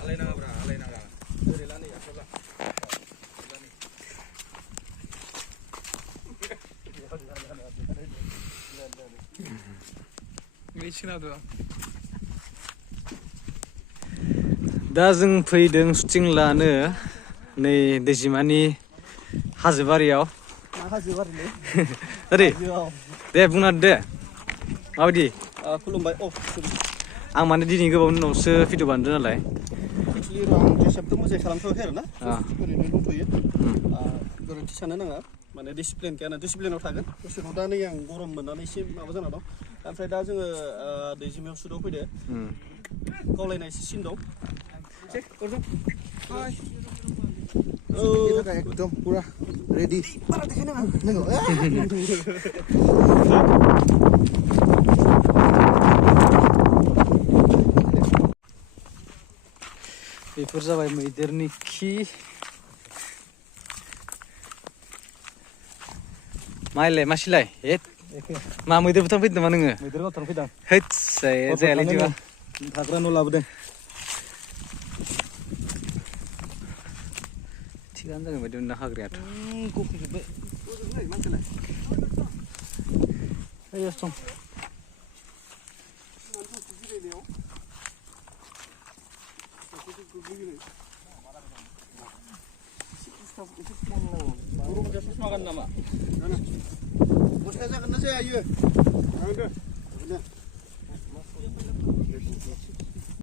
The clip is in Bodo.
आलायनाङाब्रा आलायनाङा ओरै ला नै आखायाव ला दा जों फैदों शुटिं लानो नै दैजिमानि हाजोबारियाव ओरै दे बुंना दे माबायदि खुलुमबाय आं माने दिनै गोबावनि उनावसो भिडिअ बानायदों नालाय आं ड्रेसआपथ' मोजाङै खालामथ'वाखै आरो ना ओरैनो दंथ'यो गोरोन्थि साननो नाङा माने डिसिप्लिन गैया ना डिसिप्लिनाव थागोन दसेनो दा नै आं गरम मोननानै एसे माबा जाना दं ओमफ्राय दा जोङो दैजिमायाव सुटआव फैदो गावलायनाय एसे सिन दं एकदम पुरा रेडी बारा देखायनाङा बेफोर जाबाय मैदेरनि खि माइलाय मासिलाय मा मैदेर बुथारनो फैदों नामा नोङो मैदेर गावथारनो फैदों हैद जायालै दिबा थाग्रा न' लाबोदों थिगानो जागोन बायदि मोनदों हाग्रायाथ' गफैजोब्बाय मानसिलाय सम गस्लाया जागोन ना जाया इयो?